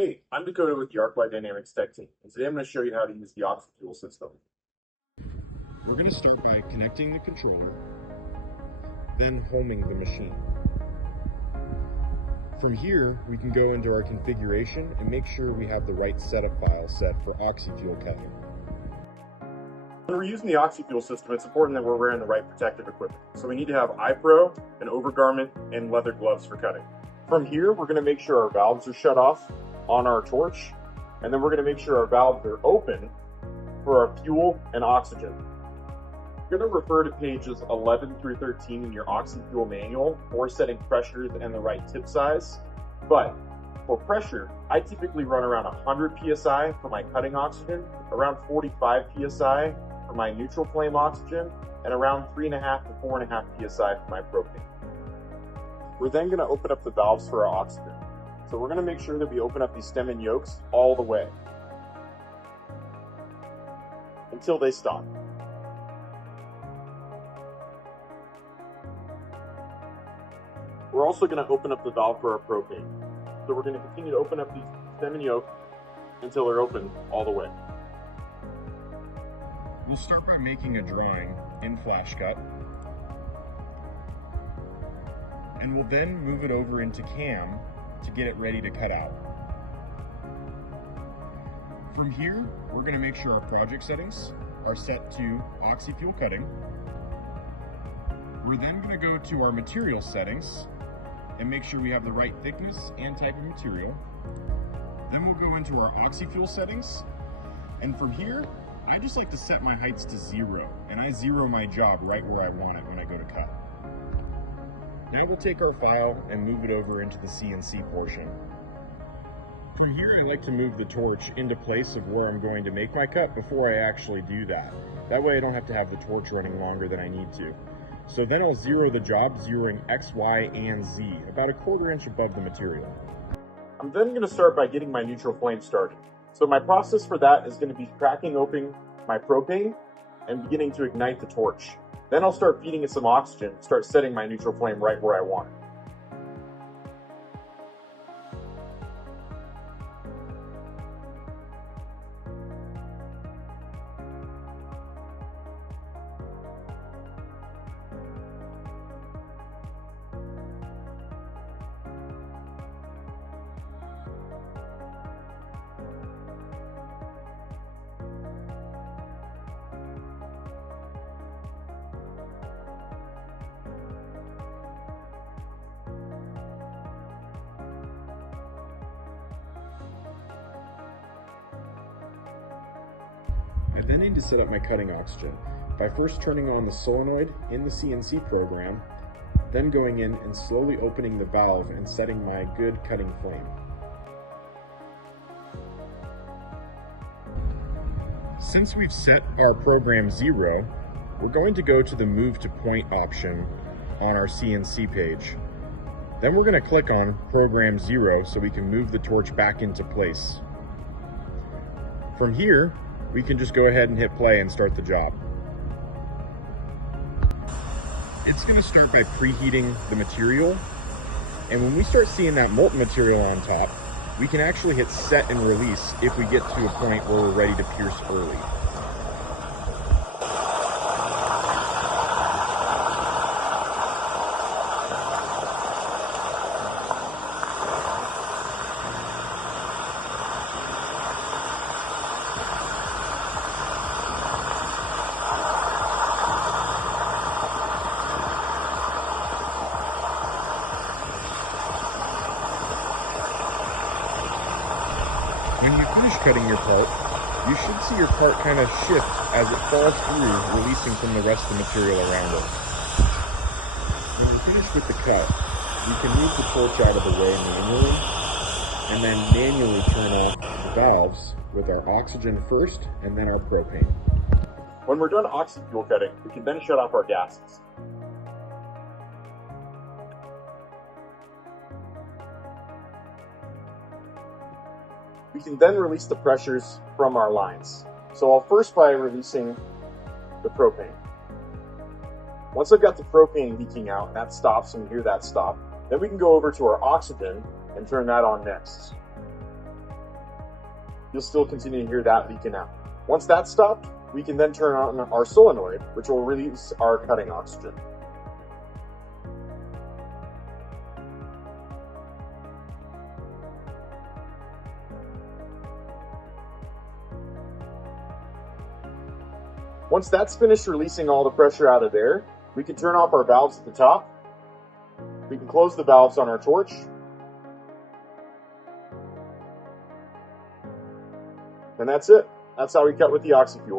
Hey, I'm Dakota with the Arclight Dynamics tech team, and today I'm going to show you how to use the Oxy-Fuel system. We're going to start by connecting the controller, then homing the machine. From here, we can go into our configuration and make sure we have the right setup file set for Oxy-Fuel cutting. When we're using the Oxy-Fuel system, it's important that we're wearing the right protective equipment. So we need to have eye pro, an overgarment, and leather gloves for cutting. From here, we're going to make sure our valves are shut off on our torch, and then we're going to make sure our valves are open for our fuel and oxygen. You're going to refer to pages 11 through 13 in your Oxy-Fuel manual for setting pressures and the right tip size. But for pressure, I typically run around 100 psi for my cutting oxygen, around 45 psi for my neutral flame oxygen, and around 3.5 to 4.5 psi for my propane. We're then going to open up the valves for our oxygen. So we're going to make sure that we open up these stem and yokes all the way until they stop. We're also going to open up the valve for our propane. So we're going to continue to open up these stem and yoke until they're open all the way. We'll start by making a drawing in Flash Cut, and we'll then move it over into Cam to get it ready to cut out. From here, we're going to make sure our project settings are set to Oxy-Fuel cutting. We're then going to go to our material settings and make sure we have the right thickness and type of material. Then we'll go into our Oxy-Fuel settings, and from here, I just like to set my heights to 0, and I zero my job right where I want it when I go to cut. Now we'll take our file and move it over into the CNC portion. From here, I like to move the torch into place of where I'm going to make my cut before I actually do that. That way I don't have to have the torch running longer than I need to. So then I'll zero the job, zeroing X, Y, and Z, about 1/4 inch above the material. I'm then going to start by getting my neutral flame started. So my process for that is going to be cracking open my propane and beginning to ignite the torch. Then I'll start feeding it some oxygen, start setting my neutral flame right where I want it. I then need to set up my cutting oxygen by first turning on the solenoid in the CNC program, then going in and slowly opening the valve and setting my good cutting flame. Since we've set our program 0, we're going to go to the Move to Point option on our CNC page. Then we're going to click on Program 0 so we can move the torch back into place. From here, we can just go ahead and hit play and start the job. It's going to start by preheating the material, and when we start seeing that molten material on top, we can actually hit set and release if we get to a point where we're ready to pierce early. When you finish cutting your part, you should see your part kind of shift as it falls through, releasing from the rest of the material around it. When you're finished with the cut, you can move the torch out of the way manually, and then manually turn off the valves with our oxygen first, and then our propane. When we're done Oxy-Fuel cutting, we can then shut off our gases. We can then release the pressures from our lines. So I'll first by releasing the propane. Once I've got the propane leaking out, and that stops, and we hear that stop, then we can go over to our oxygen and turn that on next. you'll still continue to hear that leaking out. Once that's stopped, we can then turn on our solenoid, which will release our cutting oxygen. Once that's finished releasing all the pressure out of there, we can turn off our valves at the top. We can close the valves on our torch. And that's it. That's how we cut with the Oxy-Fuel.